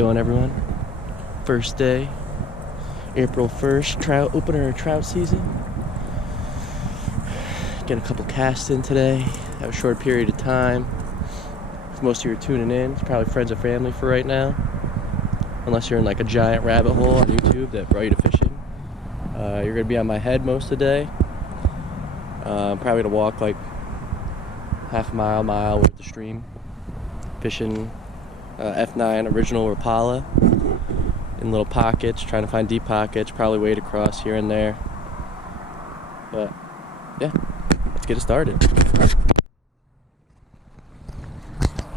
going, everyone? First day, April 1st, trout opener of trout season. Getting a couple casts in today. Have a short period of time. If most of you are tuning in, it's probably friends or family for right now. Unless you're in like a giant rabbit hole on YouTube that brought you to fishing. You're gonna be on my head most of the day. I'm probably gonna walk like half a mile worth the stream. Fishing F9 original Rapala in little pockets, trying to find deep pockets, probably wade across here and there. But yeah, let's get it started.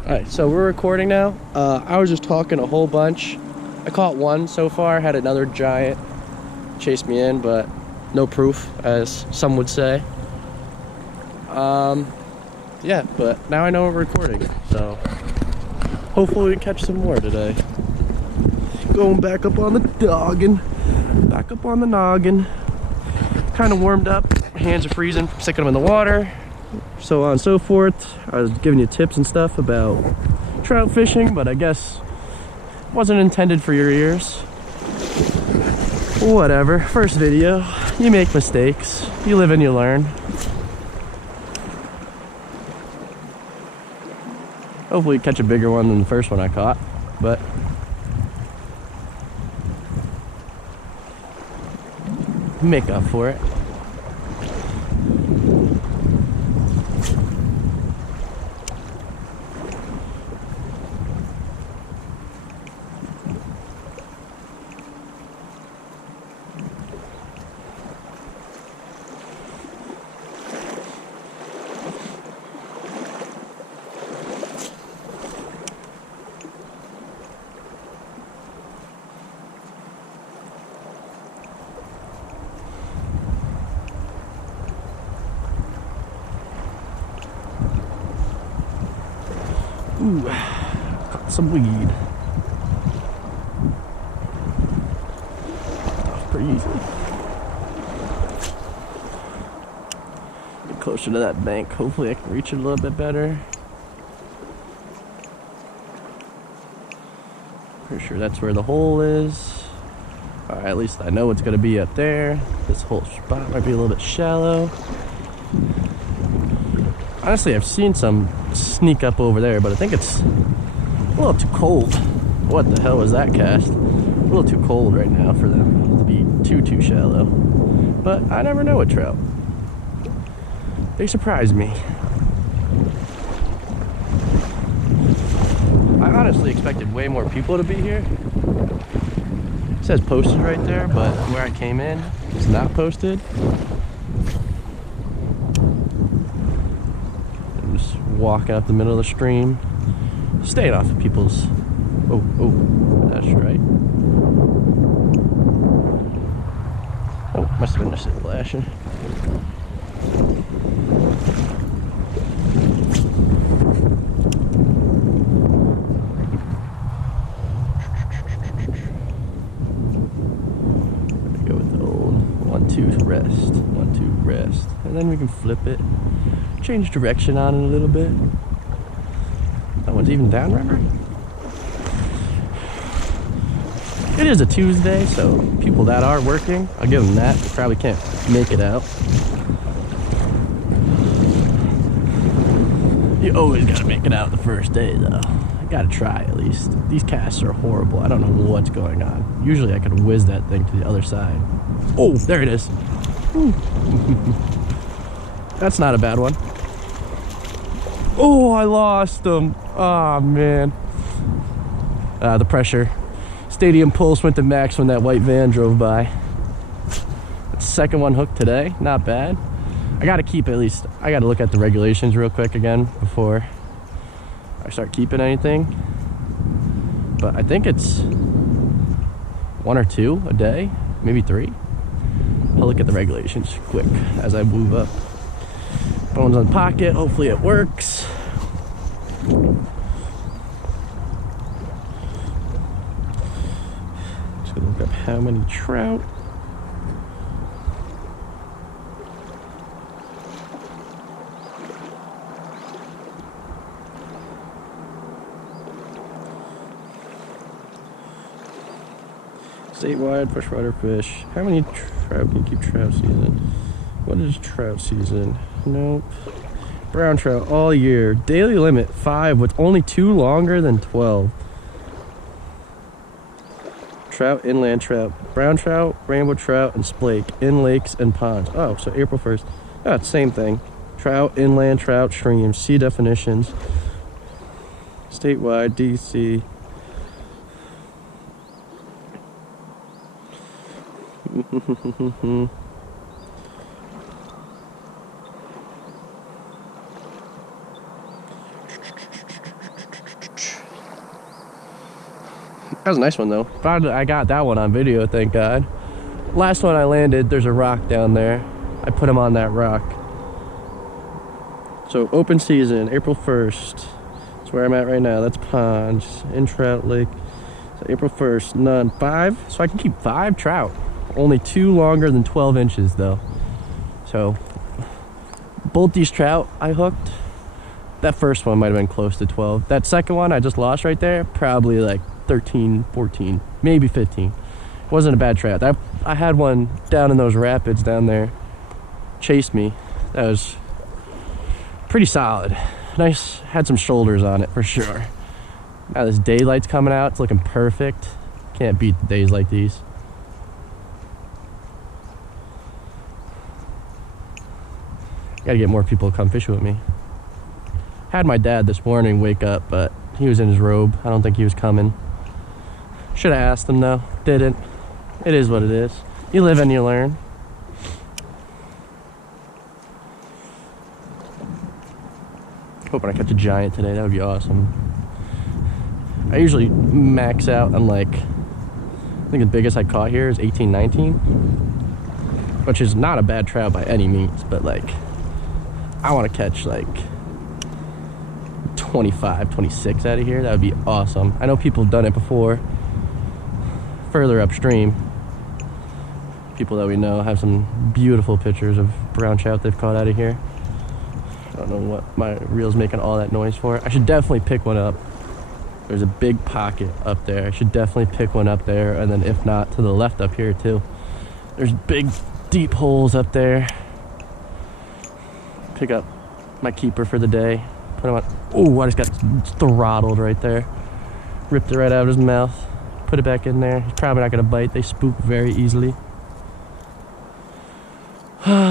Alright, so we're recording now. I was just talking a whole bunch. I caught one so far, had another giant chase me in, but no proof, as some would say. Yeah, but now I know we're recording, so hopefully we catch some more today. Going back up on the noggin. Back up on the noggin. Kind of warmed up. Hands are freezing from sticking them in the water. So on and so forth. I was giving you tips and stuff about trout fishing, but I guess it wasn't intended for your ears. Whatever. First video. You make mistakes. You live and you learn. Hopefully catch a bigger one than the first one I caught, but make up for it. Ooh, caught some weed. That was pretty easy. Get closer to that bank. Hopefully I can reach it a little bit better. Pretty sure that's where the hole is. Alright, at least I know it's gonna be up there. This whole spot might be a little bit shallow. Honestly, I've seen some sneak up over there, but I think it's a little too cold. What the hell was that cast? A little too cold right now for them to be too shallow. But I never know with trout. They surprise me. I honestly expected way more people to be here. It says posted right there, but where I came in, it's not posted. Walking up the middle of the stream, staying off of people's. Oh, that's right. Oh, must have been just flashing. Go with the old 1-2 rest, 1-2 rest, and then we can flip it. Change direction on it a little bit. That one's even downriver. It is a Tuesday, so people that are working, I'll give them that. They probably can't make it out. You always gotta make it out the first day, though. I gotta try at least. These casts are horrible. I don't know what's going on. Usually I could whiz that thing to the other side. Oh, there it is. That's not a bad one. Oh, I lost them. Oh, man. The pressure. Stadium pulse went to max when that white van drove by. Second one hooked today. Not bad. I got to keep at least. I got to look at the regulations real quick again before I start keeping anything. But I think it's 1 or 2 a day. Maybe 3. I'll look at the regulations quick as I move up. Phone's on pocket, hopefully it works. Just gonna look up how many trout. Statewide freshwater fish. How many trout can you keep trout season? What is trout season? Nope. Brown trout all year. Daily limit 5 with only 2 longer than 12. Trout, inland trout, brown trout, rainbow trout, and splake in lakes and ponds. Oh, so April 1st. Oh, it's same thing. Trout, inland trout, streams. See definitions. Statewide, DC. That was a nice one though. I got that one on video, thank God. Last one I landed, there's a rock down there. I put him on that rock. So open season, April 1st. That's where I'm at right now. That's ponds in Trout Lake. So April 1st, none. 5, so I can keep 5 trout. Only 2 longer than 12 inches though. So both these trout I hooked. That first one might have been close to 12. That second one I just lost right there, probably like 13, 14, maybe 15. Wasn't a bad trout. I had one down in those rapids down there. Chased me. That was pretty solid. Nice, had some shoulders on it for sure. Now this daylight's coming out. It's looking perfect. Can't beat the days like these. Gotta get more people to come fish with me. Had my dad this morning wake up, but he was in his robe. I don't think he was coming. Should have asked him though. Didn't. It is what it is. You live and you learn. Hoping I catch a giant today. That would be awesome. I usually max out on like, I think the biggest I caught here is 18, 19, which is not a bad trout by any means, but like I want to catch like 25, 26 out of here. That would be awesome. I know people have done it before. Further upstream, people that we know have some beautiful pictures of brown trout they've caught out of here. I don't know what my reel's making all that noise for. I should definitely pick one up. There's a big pocket up there. I should definitely pick one up there, and then if not, to the left up here too. There's big deep holes up there. Pick up my keeper for the day. Put him on. Oh, I just got throttled right there. Ripped it right out of his mouth. Put it back in there. He's probably not gonna bite. They spook very easily. Still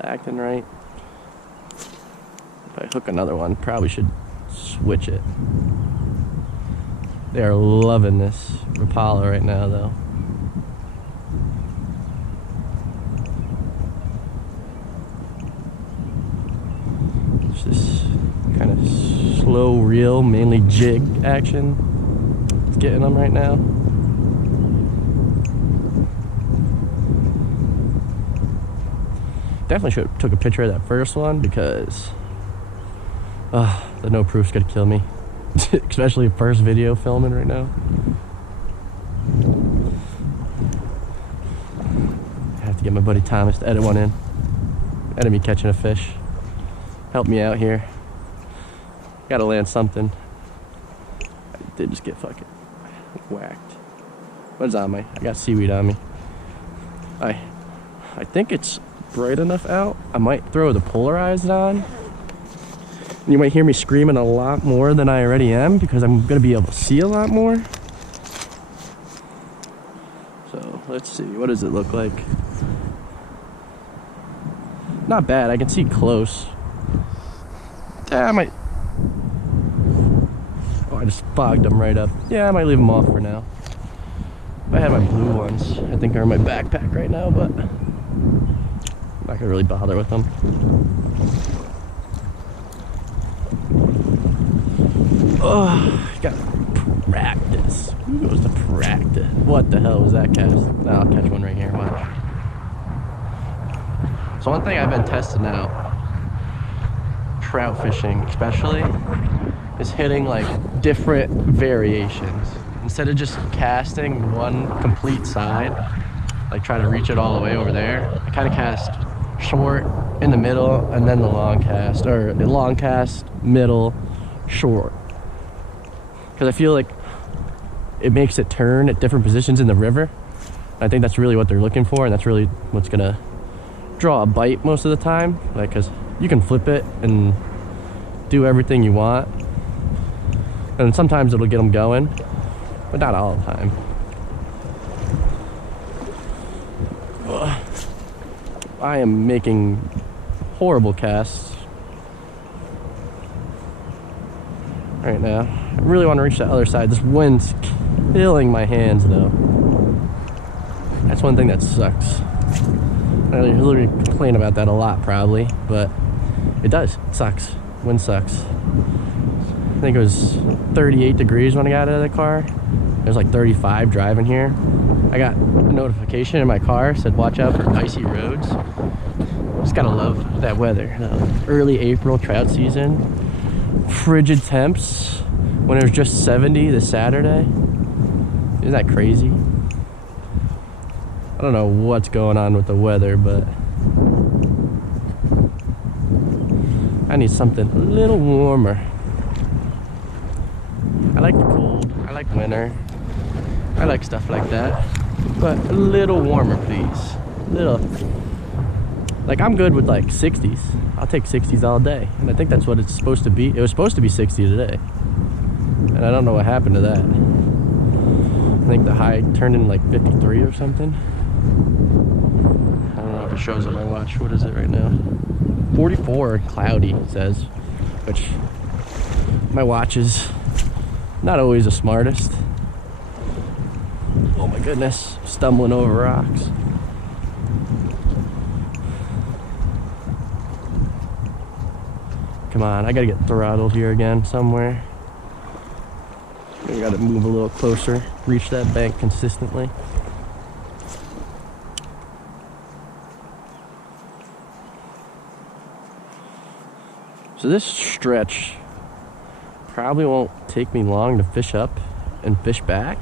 acting right. If I hook another one, probably should switch it. They are loving this Rapala right now though. It's this kind of slow reel, mainly jig action. It's getting them right now. Definitely should have took a picture of that first one because the no proof's gonna kill me. Especially first video filming right now. I have to get my buddy Thomas to edit one in. Edit me catching a fish. Help me out here. Gotta land something. I did just get fucking whacked. What is on me? I got seaweed on me. I think it's bright enough out. I might throw the polarized on. You might hear me screaming a lot more than I already am because I'm gonna be able to see a lot more. So let's see, what does it look like? Not bad, I can see close. I might, oh, I just fogged them right up. Yeah, I might leave them off for now. If I had my blue ones, I think they're in my backpack right now, but I'm not gonna really bother with them. Oh, gotta practice. Who goes to practice? What the hell was that cast? No, I'll catch one right here, watch. So one thing I've been testing out, trout fishing especially, is hitting like different variations. Instead of just casting one complete side, like trying to reach it all the way over there, I kind of cast short in the middle and then the long cast, or the long cast, middle, short. Because I feel like it makes it turn at different positions in the river. I think that's really what they're looking for, and that's really what's gonna draw a bite most of the time. Like, cause you can flip it and do everything you want, and sometimes it'll get them going, but not all the time. Ugh. I am making horrible casts right now. I really want to reach the other side. This wind's killing my hands though. That's one thing that sucks. I literally complain about that a lot probably, but it does. It sucks. Wind sucks. I think it was 38 degrees when I got out of the car. It was like 35 driving here. I got a notification in my car, said watch out for icy roads. Just gotta love that weather. Early April trout season. Frigid temps when it was just 70 this Saturday. Isn't that crazy? I don't know what's going on with the weather, but I need something a little warmer. I like the cold, I like winter, I like stuff like that, but a little warmer please. Like, I'm good with like 60s. I'll take 60s all day, and I think that's what it's supposed to be. It was supposed to be 60 today, and I don't know what happened to that. I think the high turned in like 53 or something. I don't know if it shows on my watch. What is it right now? 44, cloudy, it says, which my watch is not always the smartest. Oh my goodness, stumbling over rocks. Come on, I gotta get throttled here again somewhere. I gotta move a little closer, reach that bank consistently. So this stretch probably won't take me long to fish up and fish back,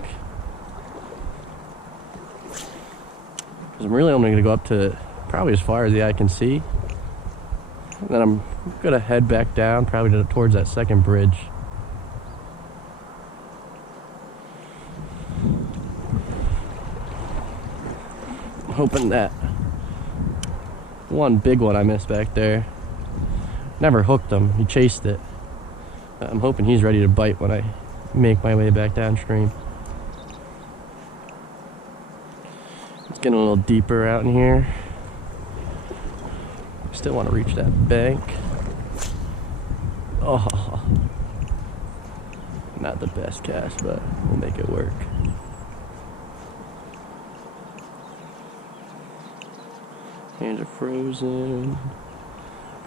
because I'm really only gonna go up to probably as far as the eye can see. And then I'm gonna head back down, probably towards that second bridge. I'm hoping that one big one I missed back there, never hooked him, he chased it. I'm hoping he's ready to bite when I make my way back downstream. It's getting a little deeper out in here. Still want to reach that bank. Oh, not the best cast, but we'll make it work. Hands are frozen.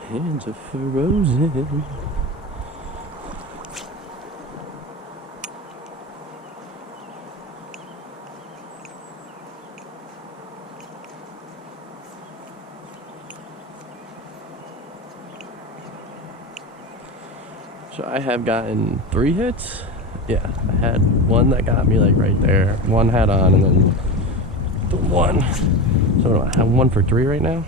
Hands are frozen. So I have gotten 3 hits. Yeah, I had one that got me like right there. One had on, and then the one. So I have 1 for 3 right now.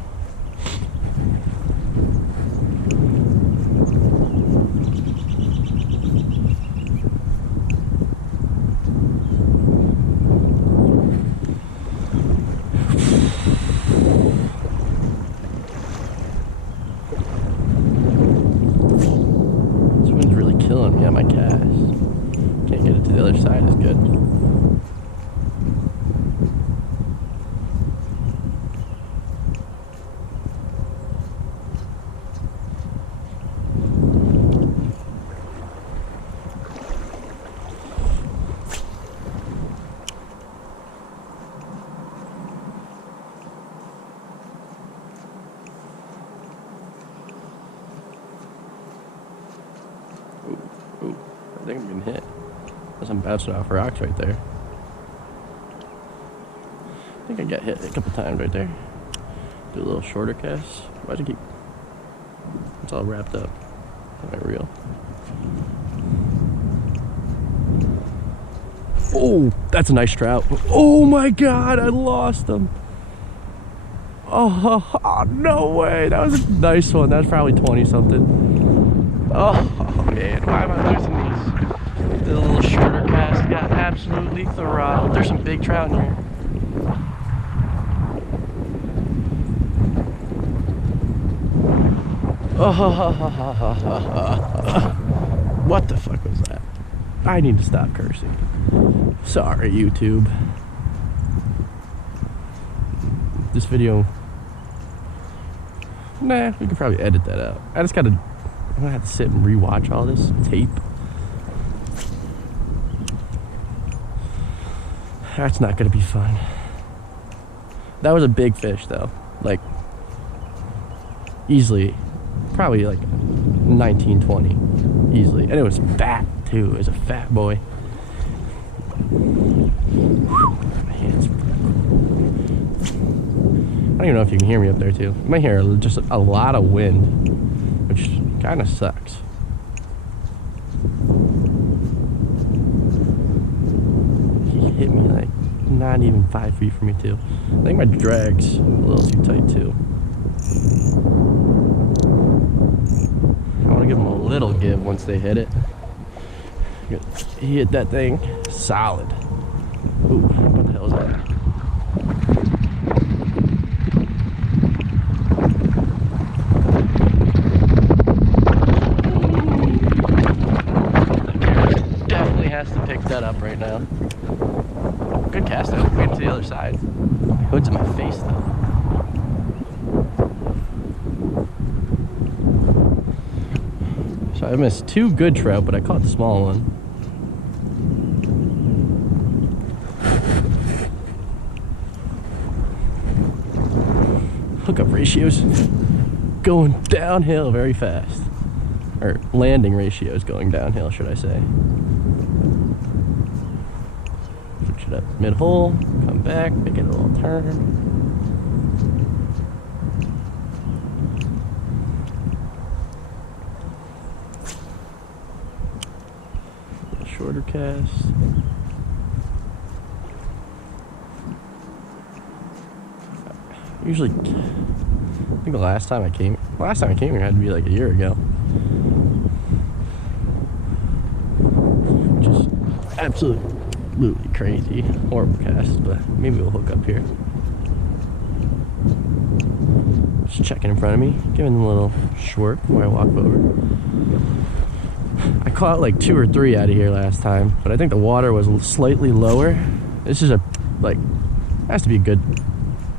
Yeah, my cast. Can't get it to the other side is good. Ooh, I think I'm getting hit. As I'm bouncing off rocks right there. I think I got hit a couple times right there. Do a little shorter cast. Why'd you keep... It's all wrapped up. Am I real? Oh, that's a nice trout. Oh my god, I lost him. Oh, no way. That was a nice one. That was probably 20 something. Oh man, why am I losing these? Did a little shorter cast got absolutely throttled. There's some big trout in here. What the fuck was that? I need to stop cursing. Sorry, YouTube. This video... Nah, we could probably edit that out. I'm gonna have to sit and rewatch all this tape. That's not gonna be fun. That was a big fish though. Like, easily, probably like 19, 20. Easily. And it was fat too. It was a fat boy. My hands. I don't even know if you can hear me up there too. You might hear just a lot of wind, which kind of sucks. He hit me like not even 5 feet from me too. I think my drag's a little too tight too. I want to give them a little give once they hit it. He hit that thing solid. Ooh, what the hell is that? Has to pick that up right now. Good cast out. Wait to the other side. My hood's in my face though. So I missed 2 good trout, but I caught the small one. Hookup ratios going downhill very fast. Or landing ratios going downhill, should I say. Switch it up mid-hole, come back, make it a little turn. A shorter cast. Usually, I think the last time I came here had to be like a year ago. Which is absolutely crazy. Horrible cast, but maybe we'll hook up here. Just checking in front of me, giving them a little short before I walk over. I caught like 2 or 3 out of here last time, but I think the water was slightly lower. This is has to be a good,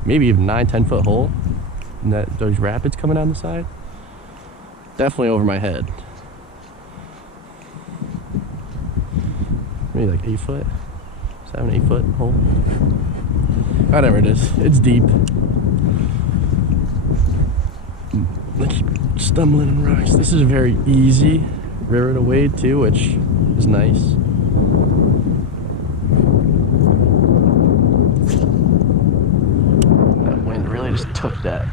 maybe even 9-10 foot hole. And those rapids coming down the side. Definitely over my head. Maybe like 8 foot, 7-8 foot hole. Whatever it is, it's deep. I keep stumbling in rocks. This is a very easy river to wade too, which is nice. That wind really just took that.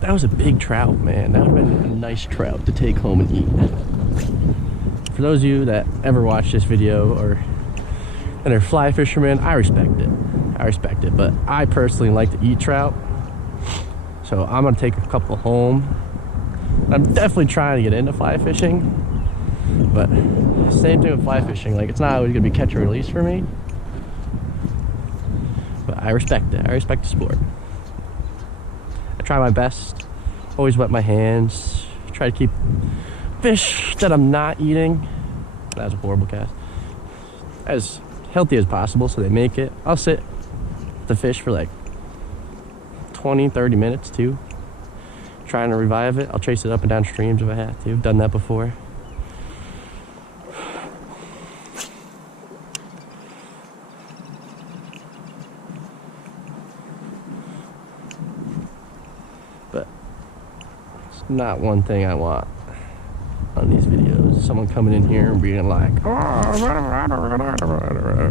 That was a big trout, man. That would have been a nice trout to take home and eat. For those of you that ever watch this video or and are fly fishermen, I respect it. I respect it, but I personally like to eat trout. So I'm gonna take a couple home. I'm definitely trying to get into fly fishing, but same thing with fly fishing. Like, it's not always gonna be catch and release for me. But I respect it. I respect the sport. I try my best. Always wet my hands. Try to keep fish that I'm not eating. That was a horrible cast. As healthy as possible so they make it. I'll sit the fish for like 20-30 minutes too, trying to revive it. I'll chase it up and down streams if I have to. I've done that before. not one thing I want on these videos. Someone coming in here and being like, oh,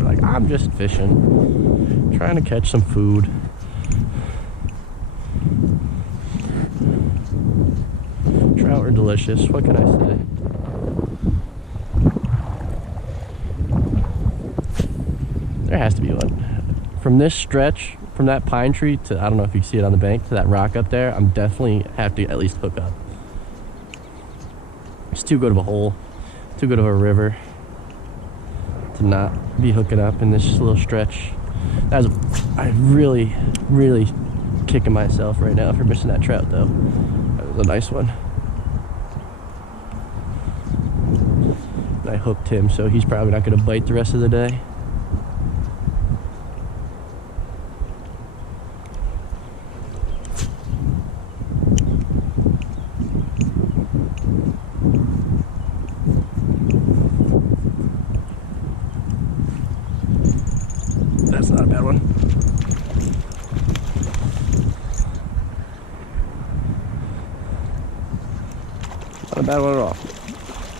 like, I'm just fishing, trying to catch some food. Trout are delicious, what can I say? There has to be one. From this stretch, from that pine tree to, I don't know if you can see it on the bank, to that rock up there, I'm definitely have to at least hook up. It's too good of a hole, too good of a river to not be hooking up in this little stretch. I'm really kicking myself right now for missing that trout though. That was a nice one. And I hooked him, so he's probably not gonna bite the rest of the day. That's not a bad one. Not a bad one at all.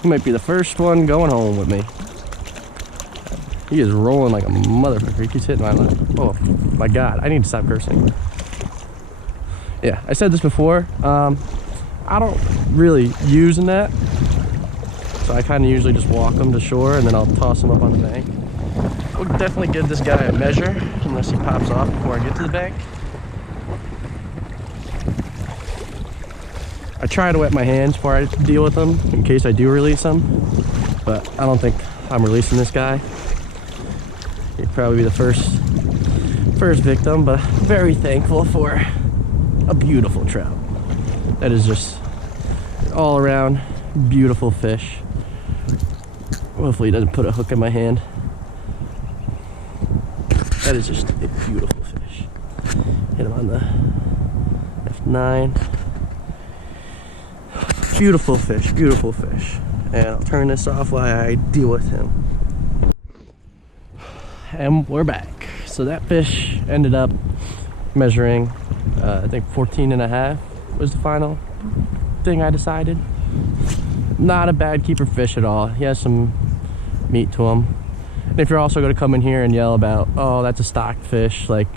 He might be the first one going home with me. He is rolling like a motherfucker. He keeps hitting my leg. Oh my god, I need to stop cursing. Yeah, I said this before. I don't really use a net, so I kind of usually just walk them to shore and then I'll toss them up on the bank. We'll definitely give this guy a measure unless he pops off before I get to the bank. I try to wet my hands before I deal with them in case I do release them, but I don't think I'm releasing this guy. He'd probably be the first victim, but very thankful for a beautiful trout. That is just all around beautiful fish. Hopefully he doesn't put a hook in my hand. That is just a beautiful fish. Hit him on the F9. Beautiful fish, beautiful fish. And I'll turn this off while I deal with him. And we're back. So that fish ended up measuring, I think 14.5 was the final thing I decided. Not a bad keeper fish at all. He has some meat to him. And if you're also going to come in here and yell about, oh, that's a stocked fish, like,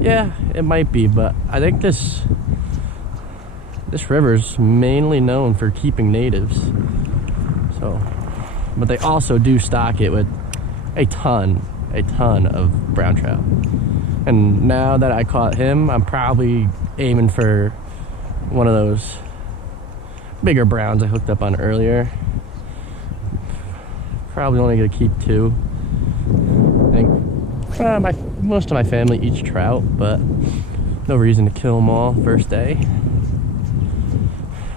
yeah, it might be, but I think this river's mainly known for keeping natives. So, but they also do stock it with a ton of brown trout. And now that I caught him, I'm probably aiming for one of those bigger browns I hooked up on earlier. Probably only gonna keep 2. I think most of my family eats trout, but no reason to kill them all first day.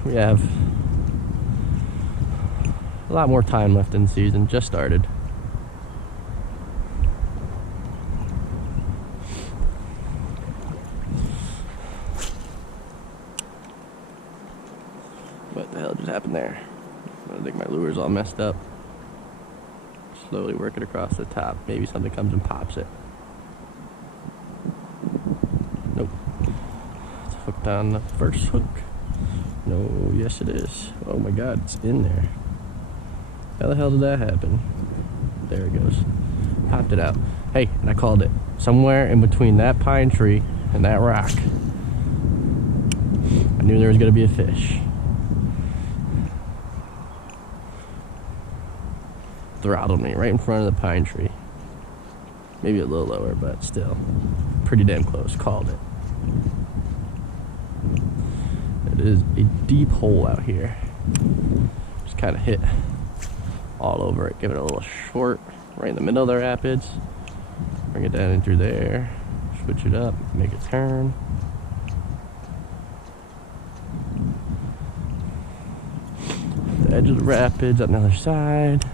We have a lot more time left in the season, just started. What the hell just happened there? I think my lure's all messed up. Slowly work it across the top. Maybe something comes and pops it. Nope. It's hooked on the first hook. No, yes it is. Oh my god, it's in there. How the hell did that happen? There it goes. Popped it out. Hey, and I called it. Somewhere in between that pine tree and that rock, I knew there was gonna be a fish. Throttled me right in front of the pine tree. Maybe a little lower, but still pretty damn close. Called it. It is a deep hole out here. Just kind of hit all over it. Give it a little short right in the middle of the rapids. Bring it down in through there. Switch it up. Make it turn. The edge of the rapids on the other side.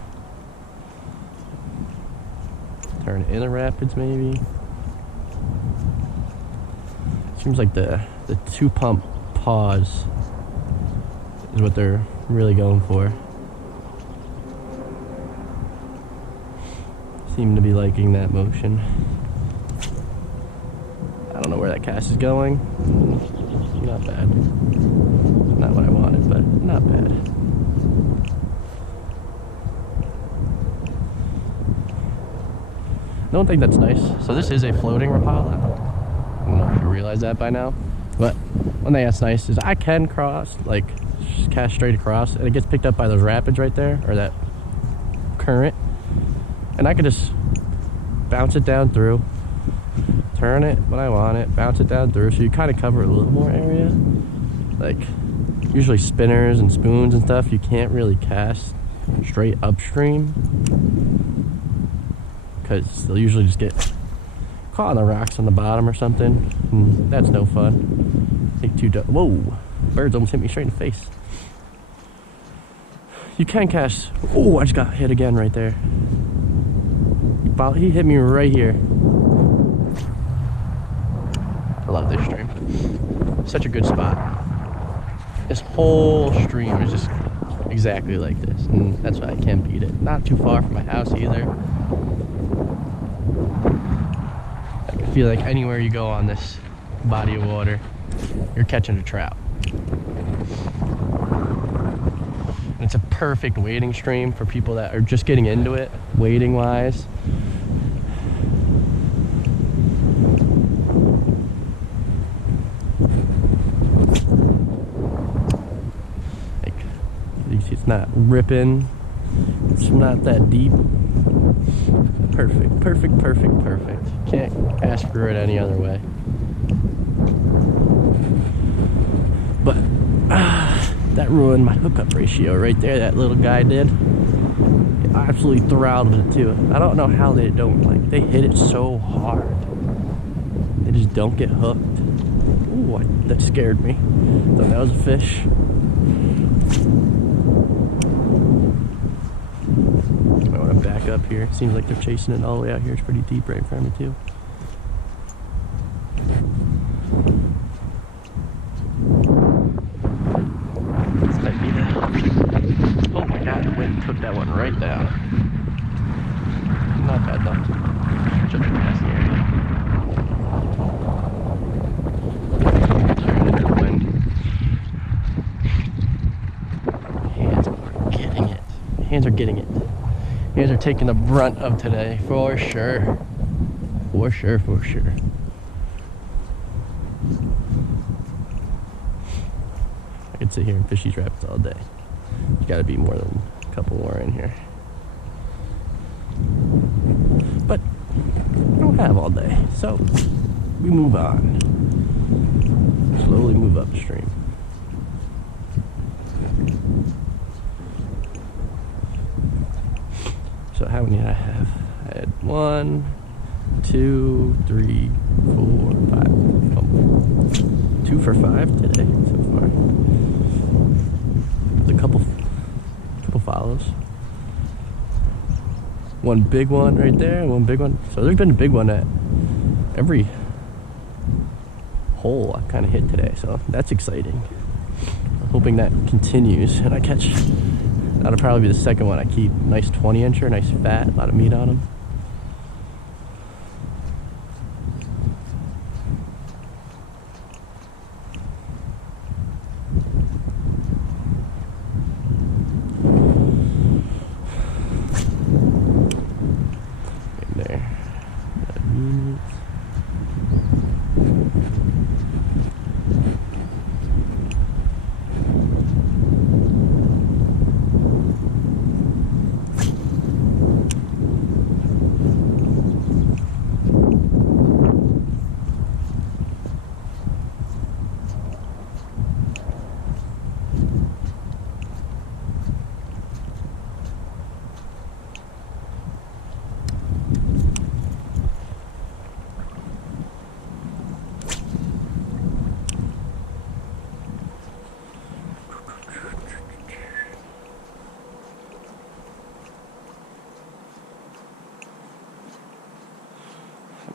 Turn it in the rapids maybe. Seems like the 2-pump pause is what they're really going for. Seem to be liking that motion. I don't know know where that cast is going. Not bad. Not what I wanted, but not bad. The one thing that's nice, so this is a floating Rapala. I don't know if you realize that by now, but one thing that's nice is I can cross, like, just cast straight across, and it gets picked up by those rapids right there, or that current, and I can just bounce it down through, turn it when I want it, bounce it down through, so you kind of cover a little more area. Like, usually spinners and spoons and stuff, you can't really cast straight upstream, because they'll usually just get caught on the rocks on the bottom or something, and that's no fun. Take two, whoa, birds almost hit me straight in the face. You can cast, oh, I just got hit again right there. He hit me right here. I love this stream. Such a good spot. This whole stream is just exactly like this, and that's why I can't beat it. Not too far from my house either. I feel like anywhere you go on this body of water, you're catching a trout. And it's a perfect wading stream for people that are just getting into it, wading wise. Like, you see it's not ripping, it's not that deep. Perfect, perfect, perfect, perfect. Can't ask for it any other way. But that ruined my hookup ratio right there, that little guy did. It absolutely throttled it too. I don't know how they don't, like, they hit it so hard. They just don't get hooked. Ooh, that scared me. Thought that was a fish. I want to back up here. Seems like they're chasing it all the way out here. It's pretty deep right in front of me too. This might be the... Oh my god, the wind took that one right down. Not bad though. Jumping past the area. Turn into the wind. Hands are getting it. Hands are getting it. Hands are taking the brunt of today, for sure. For sure, for sure. I could sit here and fish these rapids all day. There's gotta be more than a couple more in here. But I don't have all day, so we move on. Slowly move upstream. So how many did I have? I had 1, 2, 3, 4, 5. Oh, 2 for 5 today so far. There's a couple follows. One big one right there, one big one. So there's been a big one at every hole I've kind of hit today, so that's exciting. I'm hoping that continues and I catch. That'll probably be the second one I keep. Nice 20-incher, nice fat, a lot of meat on them. In there.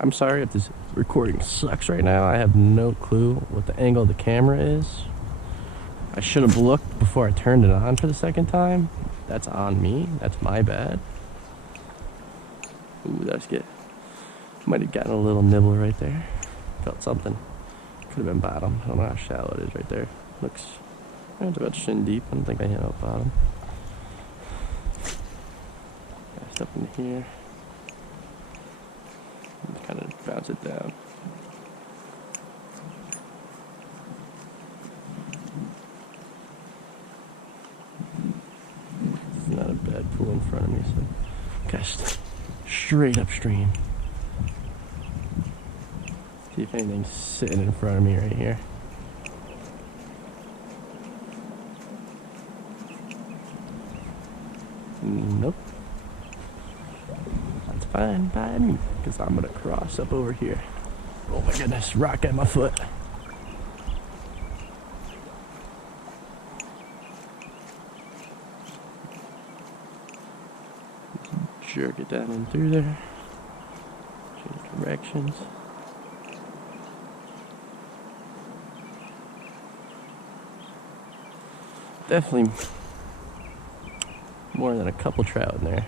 I'm sorry if this recording sucks right now. I have no clue what the angle of the camera is. I should have looked before I turned it on for the second time. That's on me. That's my bad. Ooh, might have gotten a little nibble right there. Felt something. Could have been bottom. I don't know how shallow it is right there. Looks, it's about shin deep. I don't think I hit out bottom. Cast up in here. And kind of bounce it down. It's not a bad pool in front of me, so cast straight upstream. See if anything's sitting in front of me right here. Nope. That's fine by me, because I'm gonna cross up over here. Oh my goodness, rock at my foot. Jerk it down in through there. Change directions. Definitely more than a couple trout in there.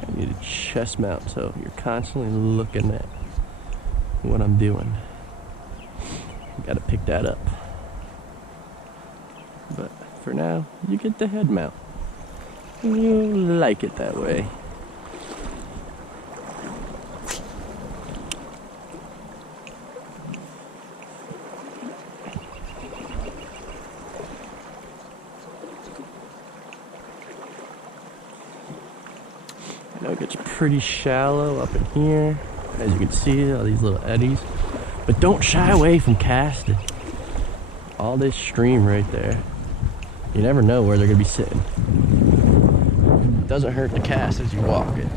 I need a chest mount so you're constantly looking at what I'm doing. Gotta pick that up. But for now, you get the head mount. You like it that way. I know it gets pretty shallow up in here. As you can see, all these little eddies. But don't shy away from casting. All this stream right there. You never know where they're gonna be sitting. It doesn't hurt to cast as you walk it.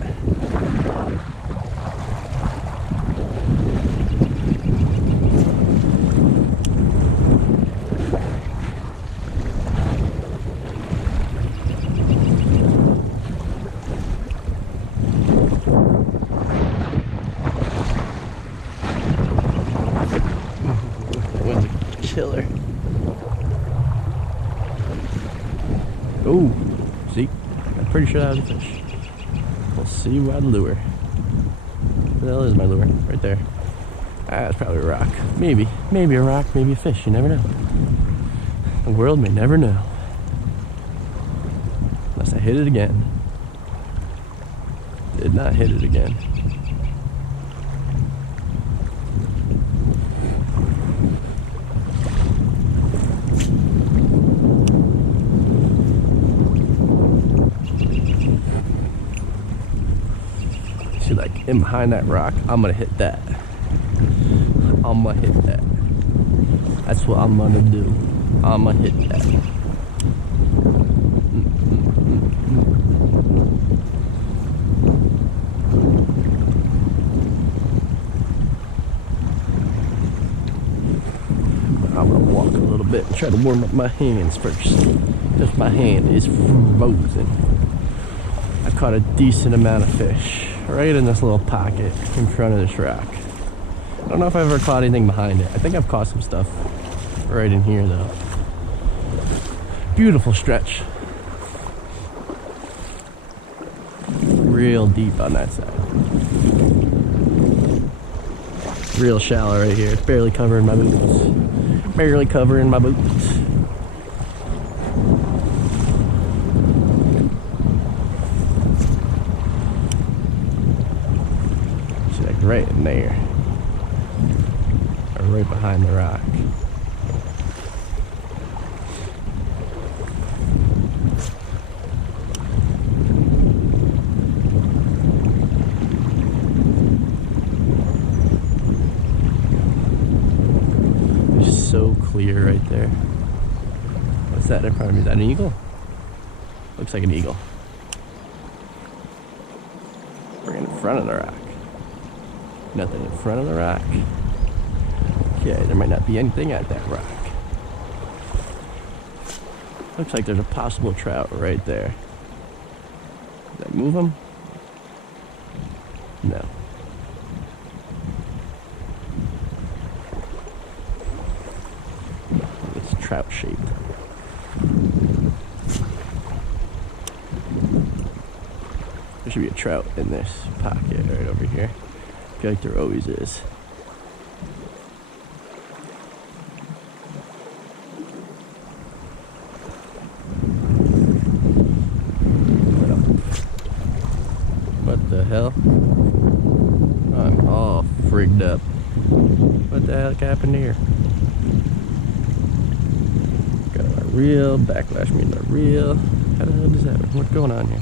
Killer. Oh, see? I'm pretty sure that was a fish. We'll see what lure. Where the hell is my lure? Right there. Ah, that's probably a rock. Maybe. Maybe a rock, maybe a fish. You never know. The world may never know. Unless I hit it again. Did not hit it again. Like in behind that rock, I'm gonna hit that. I'm gonna hit that. That's what I'm gonna do. I'm gonna hit that. I'm gonna walk a little bit and try to warm up my hands first. Just my hand is frozen. I caught a decent amount of fish right in this little pocket in front of this rock. I don't know if I've ever caught anything behind it. I think I've caught some stuff right in here though. Beautiful stretch. Real deep on that side. Real shallow right here. It's barely covering my boots. Barely covering my boots. Right in there, or right behind the rock. It's so clear right there. What's that in front of me? Is that an eagle? Looks like an eagle. We're in front of the rock. Nothing in front of the rock. Okay, there might not be anything at that rock. Looks like there's a possible trout right there. Did I move him? No. It's trout shaped. There should be a trout in this pocket right over here. I feel like there always is. What the hell? I'm all freaked up. What the heck happened here? Got my reel, backlash me in my reel. How the hell does that happen? What's going on here?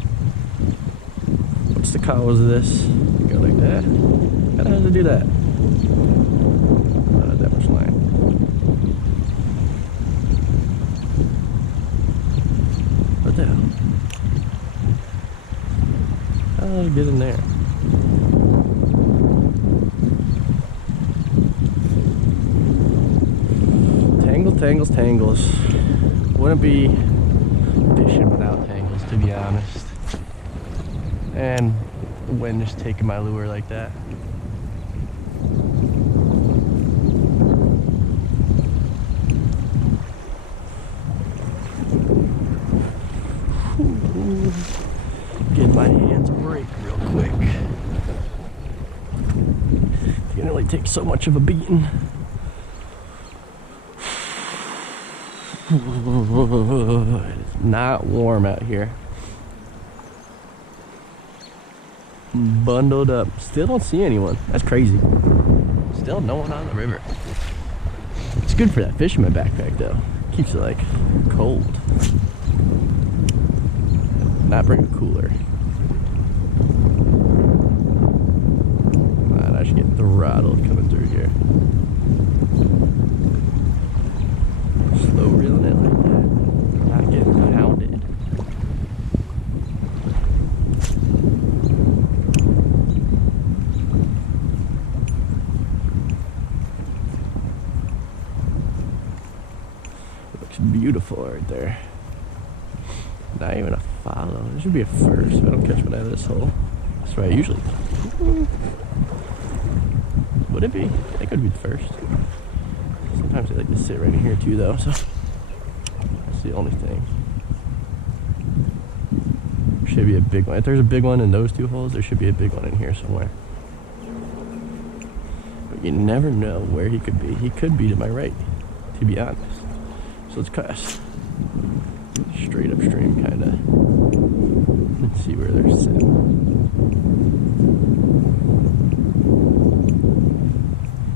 What's the cause of this? Go like that. How the hell does it do that? Not that much line. What the hell? How did it get in there? Tangles, tangles. Wouldn't be fishing without tangles, to be honest. And the wind just taking my lure like that. Ooh. Get my hands a break real quick. You can only take so much of a beating. It's not warm out here. Bundled up. Still don't see anyone. That's crazy. Still no one on the river. It's good for that fish in my backpack though. Keeps it like cold. Not bring a cooler. Man, I should get throttled coming through here. Slow reeling it like that. Not getting pounded. It looks beautiful right there. Not even a follow. There should be a first if I don't catch one out of this hole. That's what I usually do. Would it be? I think it would be the first. Sometimes they like to sit right in here too though, so that's the only thing. There should be a big one. If there's a big one in those two holes, there should be a big one in here somewhere. But you never know where he could be. He could be to my right, to be honest. So let's cast straight upstream kinda. Let's see where they're sitting.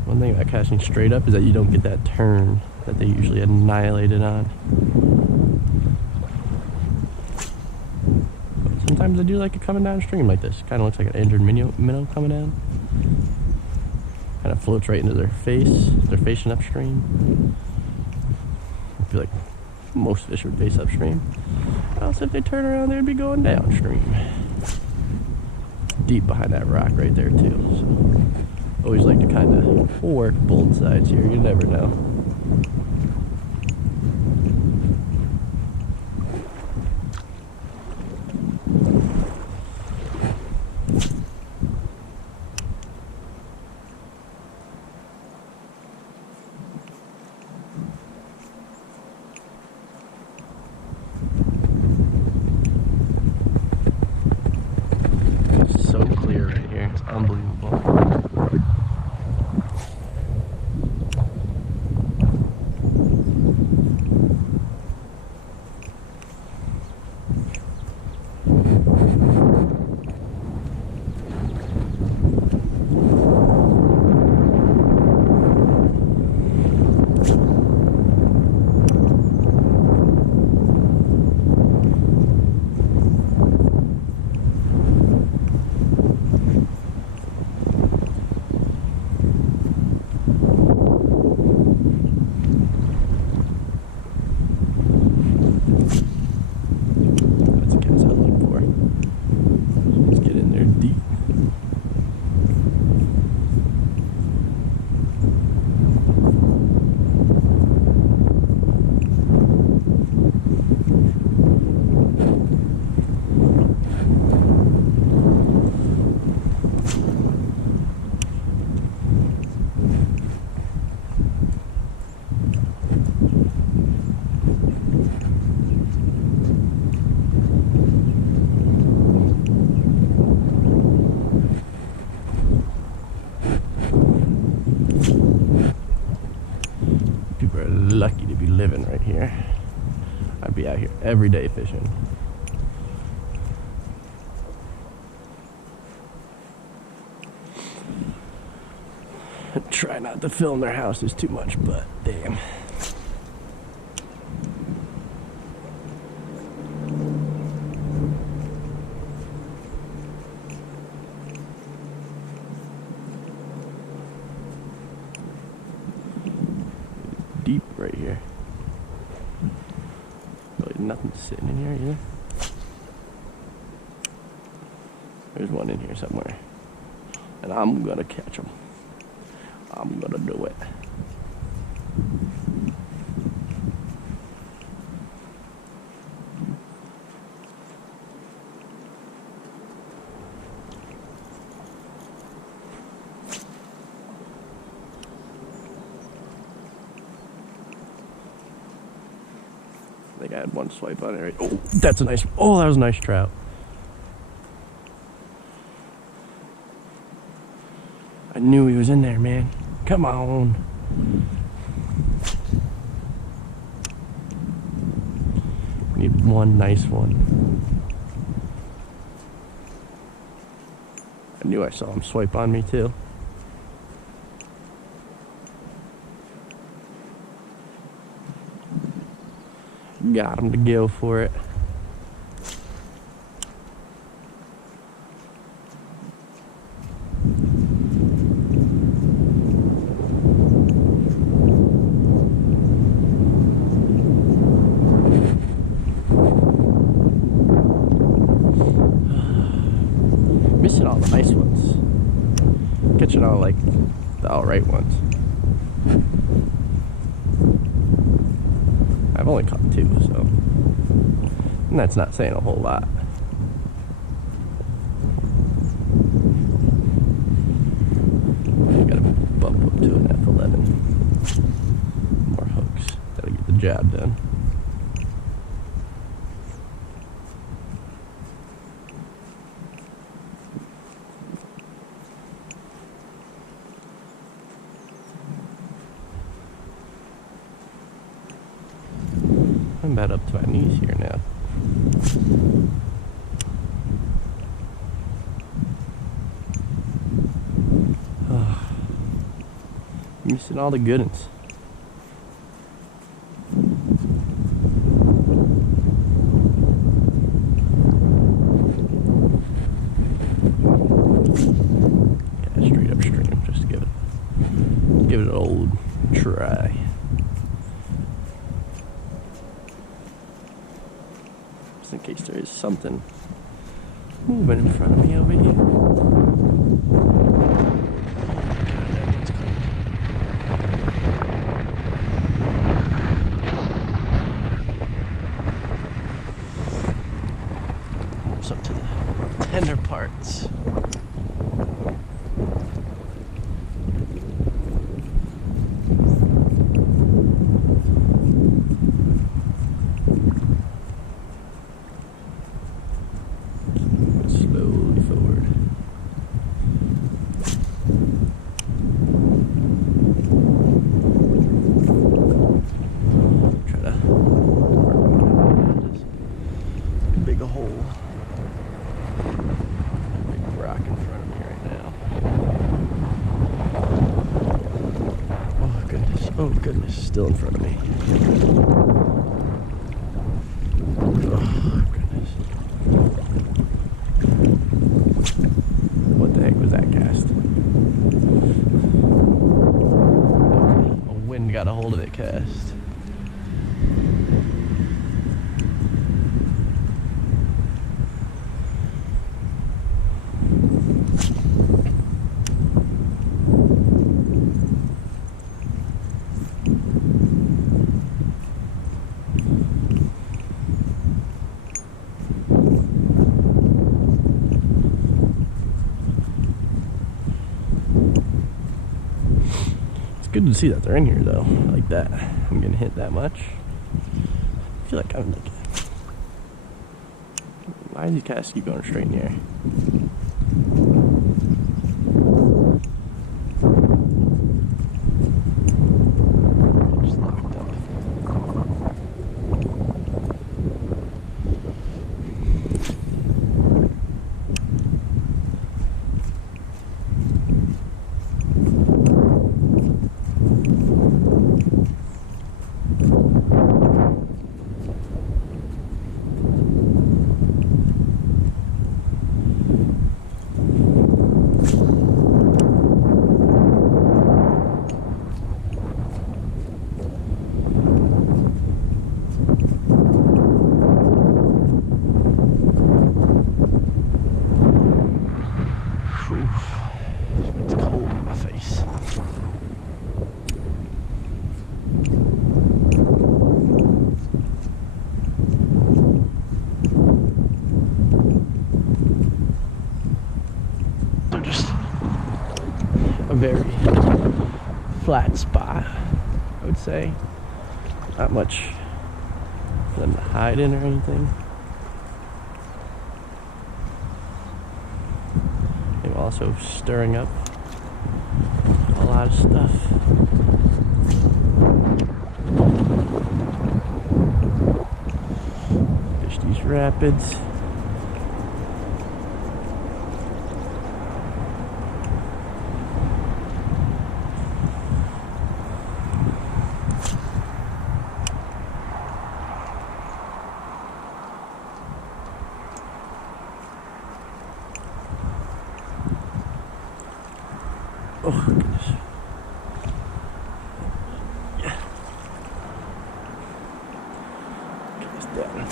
One thing about casting straight up is that you don't get that turn that they usually annihilate it on. But sometimes I do like it coming downstream like this. Kind of looks like an injured minnow coming down. Kind of floats right into their face. They're facing upstream. I feel like most fish would face upstream. Else if they turn around, they'd be going downstream. Deep behind that rock right there too. So always like to kind of work both sides here. You never know. So clear right here. It's unbelievable. everyday fishing. I try not to film their houses too much, but damn. Deep right here. Really nothing sitting in here either. There's one in here somewhere. And I'm gonna catch him. I'm gonna do it. I think I had one swipe on it right. Oh, that's a nice, oh, that was a nice trout. I knew he was in there, man. Come on. Need one nice one. I knew I saw him swipe on me too. Got him to go for it. Missing all the nice ones. Catching all like the alright ones. I've only caught 2, so, and that's not saying a whole lot. I gotta bump up to an F11. More hooks. Gotta get the job done. I'm about up to my knees here now. Oh, missing all the good ones. Yeah, straight upstream, just to give it an old try. In case there is something moving in front of me over here. It's up to the tender parts. Oh goodness, still in front of me. Oh goodness. What the heck was that cast? A wind got a hold of it cast. Good to see that they're in here though, like that. I'm getting hit that much. I feel like I'm like, why does these casts keep going straight in the air? Just locked up. a very flat spot, I would say. Not much for them to hide in or anything. They're also stirring up a lot of stuff. Fish these rapids. Oh, goodness. Yeah. Get this down.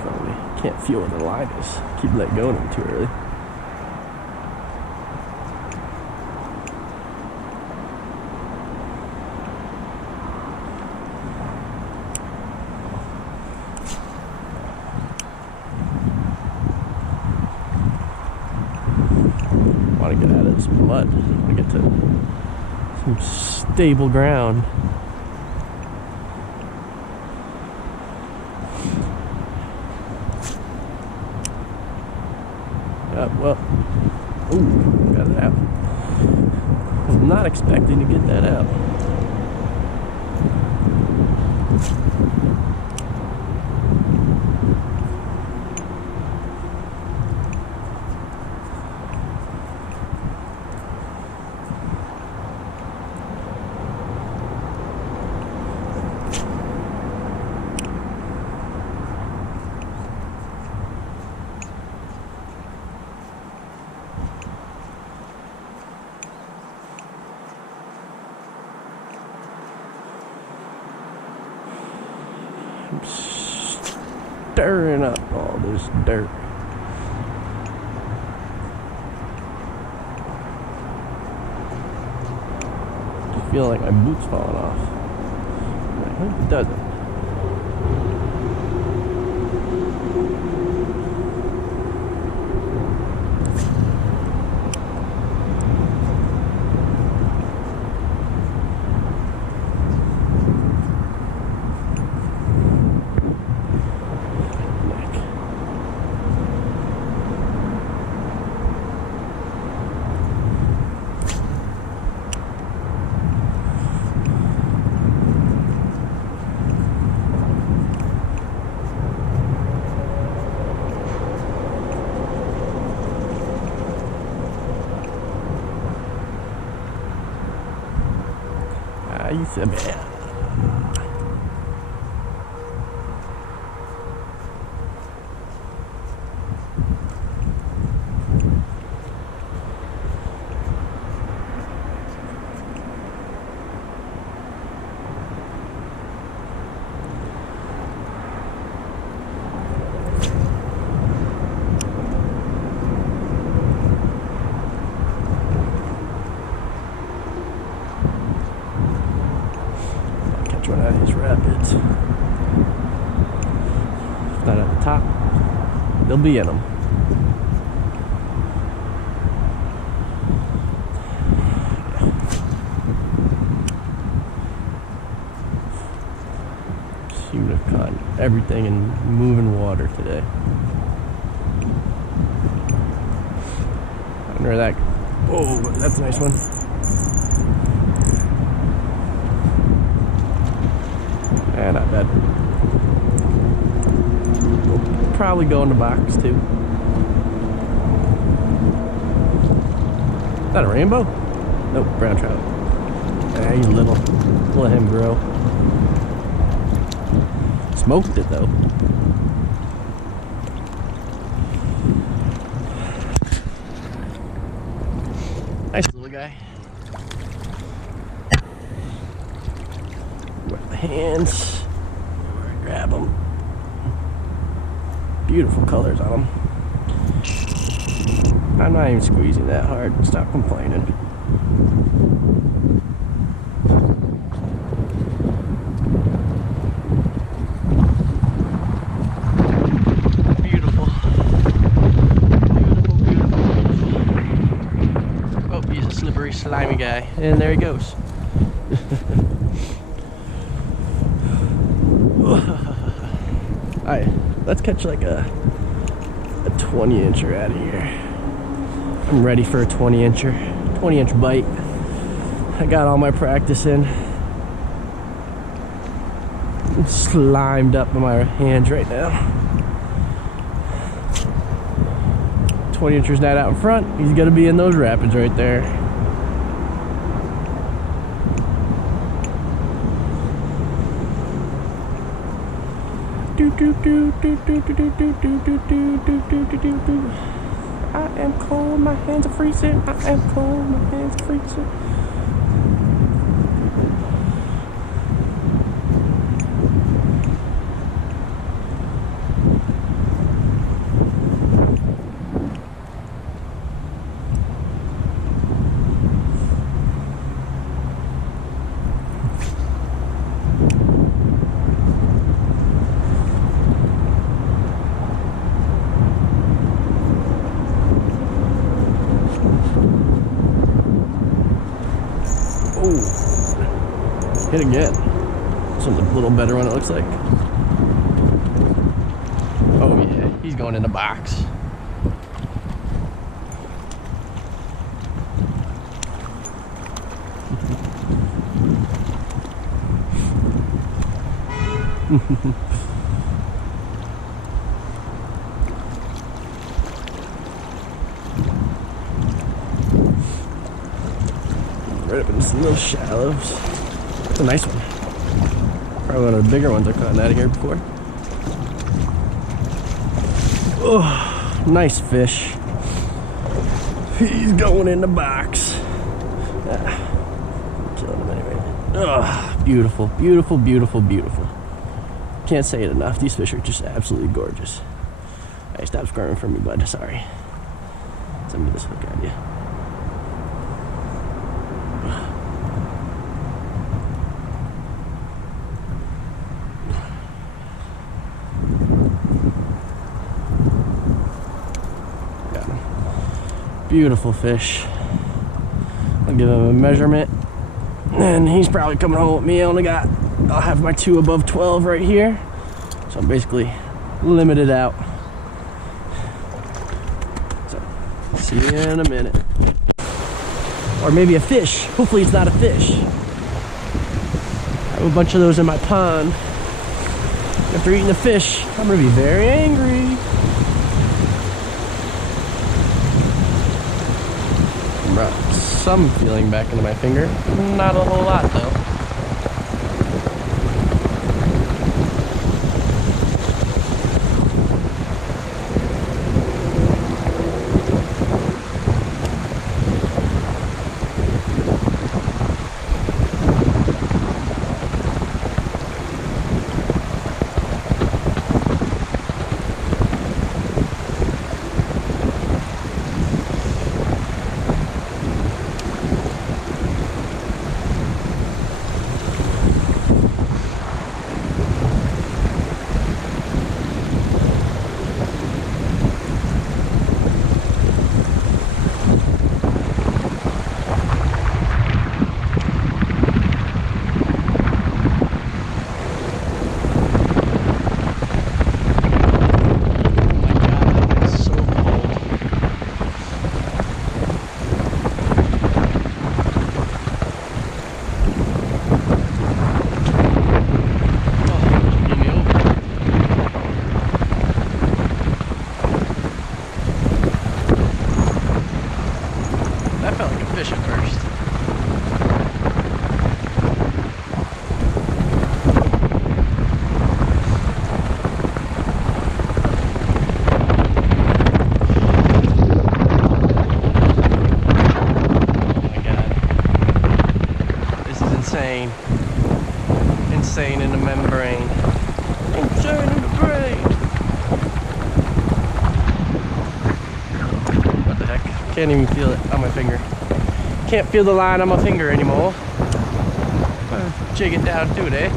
Probably can't feel where the line is. Keep letting go of them too early. I want to get out of this mud. I want to get to some stable ground. Well, ooh, got it out. I was not expecting to get that out. I'm stirring up all this dirt. Just feel like my boot's falling off. I hope it doesn't. You said, man. One out of these rapids. If not at the top, they'll be in them. Seem to have caught everything in moving water today. I wonder that. Oh, that's a nice one. Yeah, not bad. We'll probably go in the box too. Is that a rainbow? Nope, brown trout. Yeah, he's little. Let him grow. Smoked it though. Nice little guy. With the hands. Grab them. Beautiful colors on them. I'm not even squeezing that hard. Stop complaining. Beautiful. Beautiful, beautiful, beautiful. Miami guy. And there he goes. Alright, let's catch like a 20-incher out of here. I'm ready for a 20-incher. 20-inch bite. I got all my practice in. I'm slimed up in my hands right now. 20-incher's not out in front. He's gonna be in those rapids right there. I am cold, my hands are freezing. I am cold, my hands are freezing. Hit again. Something a little better one, it looks like. Oh yeah, he's going in the box. Right up into some little shallows. That's a nice one. Probably one of the bigger ones I've caught out of here before. Oh, nice fish. He's going in the box. Killing him anyway. Oh, beautiful, beautiful, beautiful, beautiful. Can't say it enough. These fish are just absolutely gorgeous. Hey, stop squirming from me, bud. Sorry. Send me this hook on you. Beautiful fish. I'll give him a measurement, and he's probably coming home with me. I'll have my 2 above 12 right here, so I'm basically limited out. So, see you in a minute. Or maybe a fish. Hopefully it's not a fish. I have a bunch of those in my pond. After eating the fish, I'm gonna be very angry. Some feeling back into my finger. Not a whole lot though. Fish at first. Oh my god. This is insane. Insane in the membrane. Insane in the brain. What the heck? Can't even feel it on my finger. Can't feel the line on my finger anymore. Jig it down to it, eh?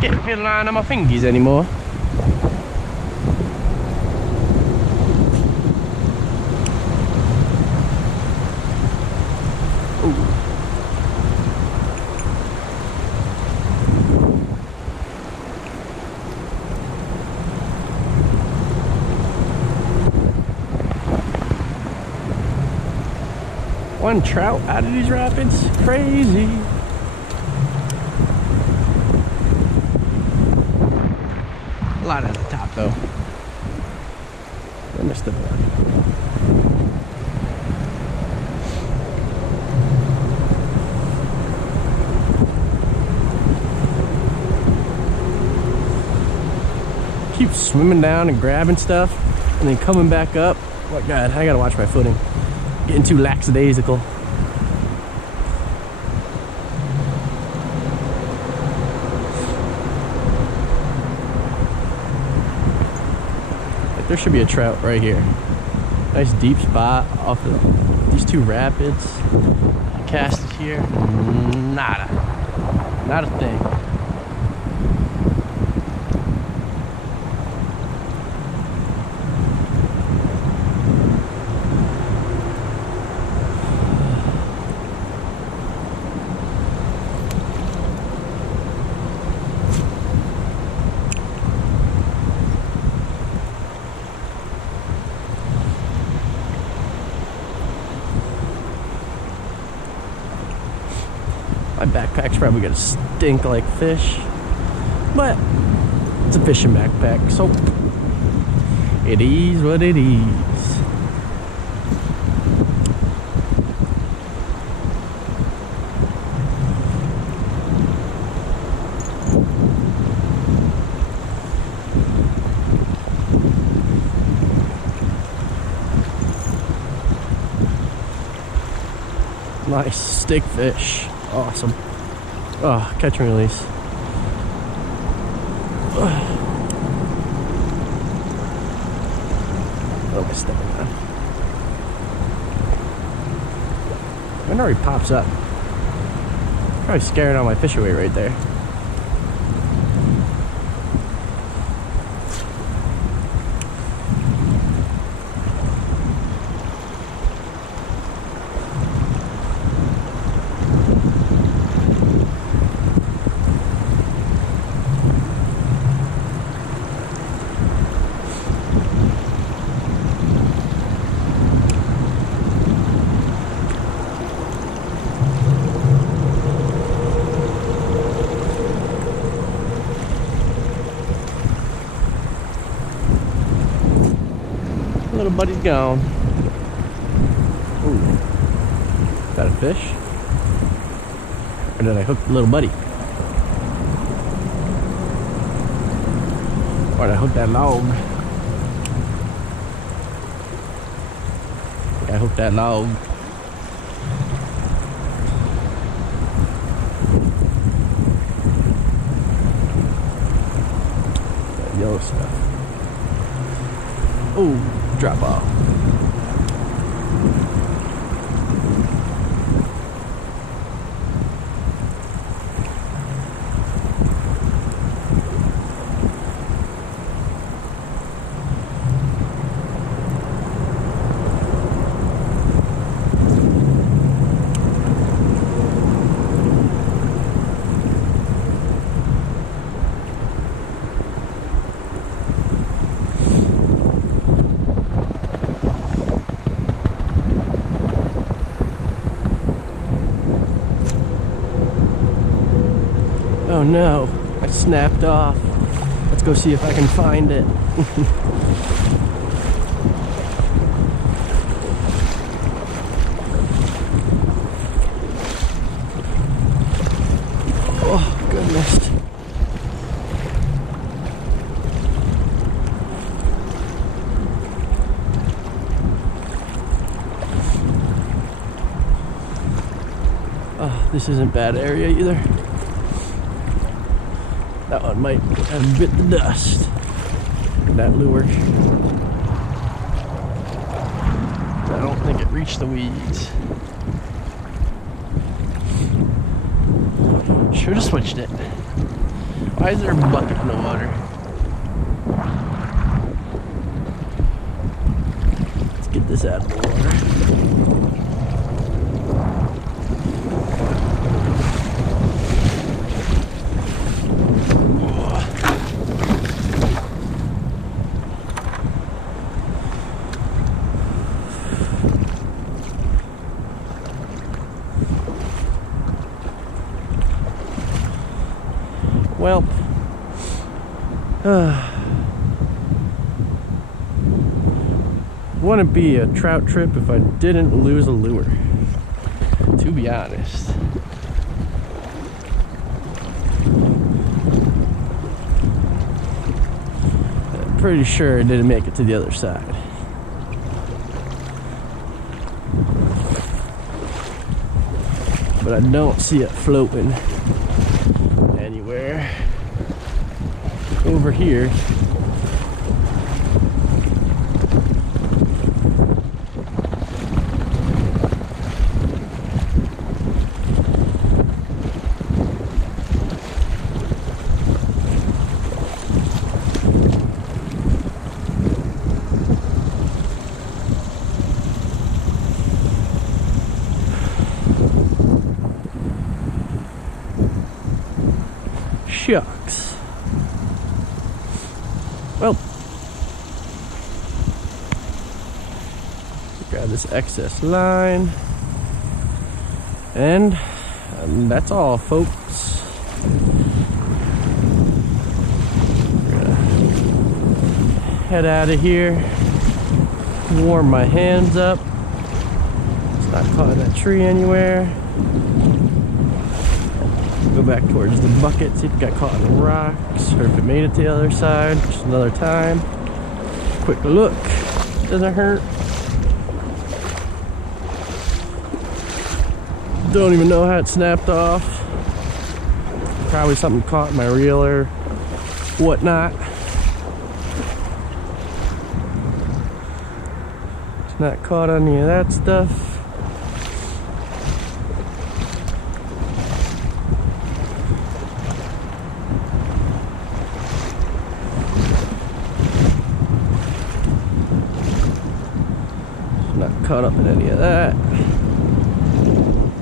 Can't feel the line on my fingies anymore. one trout out of these rapids. Crazy. A lot at the top though. I missed the one. Keep swimming down and grabbing stuff and then coming back up. Oh my God, I gotta watch my footing. Getting too lackadaisical. There should be a trout right here. Nice deep spot off of these two rapids. Cast it here. Nada. Not a thing. My backpack's probably gonna stink like fish, but it's a fishing backpack, so it is what it is. Nice stick fish. Awesome. Oh, catch and release. Oh, my stepping on. I wonder if he pops up. Probably scaring all my fish away right there. Little buddy's gone. Ooh. Is that a fish? Or did I hook the little buddy? Or did I hook that log? I hooked that log. That yellow stuff. Oh. Drop off. Oh no, I snapped off. Let's go see if I can find it. Oh goodness. Oh, this isn't bad area either. That one might have bit the dust. That lure. I don't think it reached the weeds. Should have switched it. Why is there a bucket in the water? Let's get this out of the water. Well, wouldn't be a trout trip if I didn't lose a lure, to be honest. I'm pretty sure I didn't make it to the other side. But I don't see it floating anywhere over here. Shucks. Well, grab this excess line, and that's all, folks. We're gonna head out of here, warm my hands up. It's not caught in that tree anywhere. Go back towards the bucket, see if it got caught in the rocks or if it made it to the other side. Just another time. Quick look. Doesn't hurt. Don't even know how it snapped off. Probably something caught in my reel or whatnot. It's not caught on any of that stuff. Not caught up in any of that,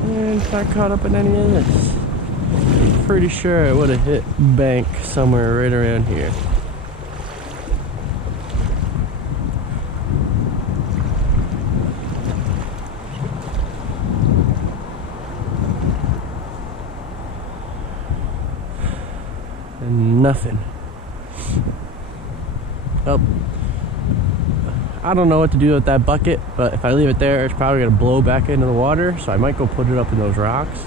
and not caught up in any of this. Pretty sure I would have hit bank somewhere right around here. And nothing. Oh. I don't know what to do with that bucket, but if I leave it there, it's probably gonna blow back into the water, so I might go put it up in those rocks.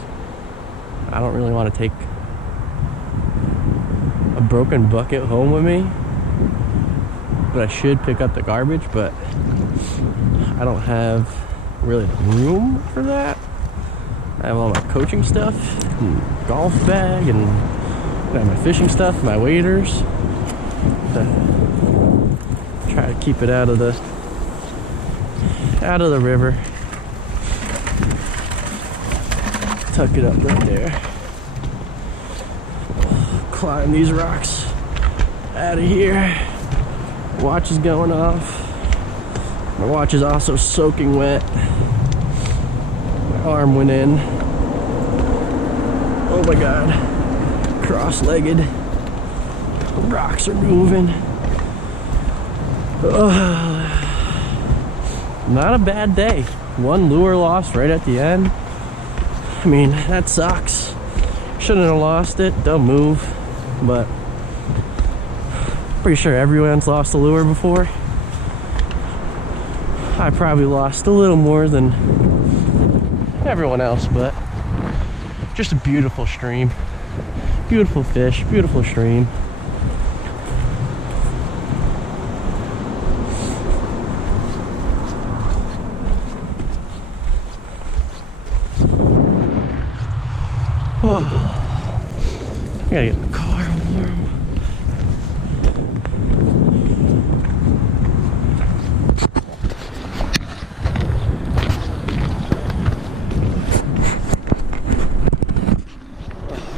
I don't really want to take a broken bucket home with me, but I should pick up the garbage, but I don't have really room for that. I have all my coaching stuff, and golf bag, and I have my fishing stuff, my waders. Try to keep it out of the river. Tuck it up right there. Climb these rocks out of here. Watch is going off. My watch is also soaking wet. My arm went in. Oh my god. Cross-legged. The rocks are moving. Not a bad day. One lure lost right at the end. I mean, that sucks. Shouldn't have lost it. Don't move. But pretty sure everyone's lost a lure before. I probably lost a little more than everyone else, but just a beautiful stream. Beautiful fish, beautiful stream. Oh, I gotta get the car warm.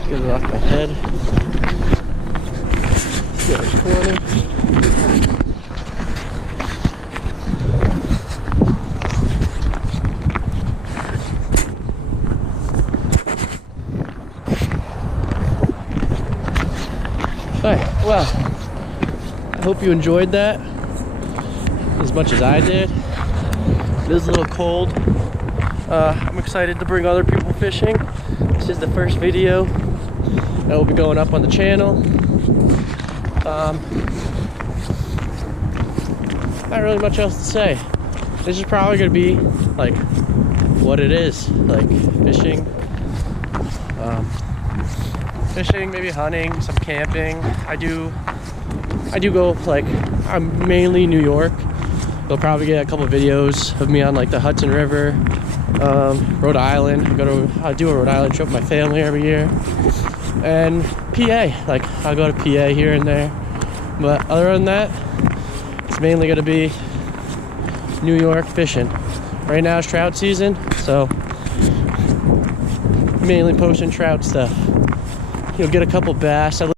Get it off my head. Get a 20. Alright, well, I hope you enjoyed that as much as I did. It is a little cold. I'm excited to bring other people fishing. This is the first video that will be going up on the channel. Not really much else to say. This is probably gonna be like what it is, like fishing, maybe hunting, some camping. I do go, like, I'm mainly New York. You'll probably get a couple videos of me on like the Hudson River, Rhode Island. I do a Rhode Island trip with my family every year, and PA. Like I'll go to PA here and there, but other than that, it's mainly gonna be New York fishing. Right now it's trout season, so mainly posting trout stuff. You'll get a couple bass.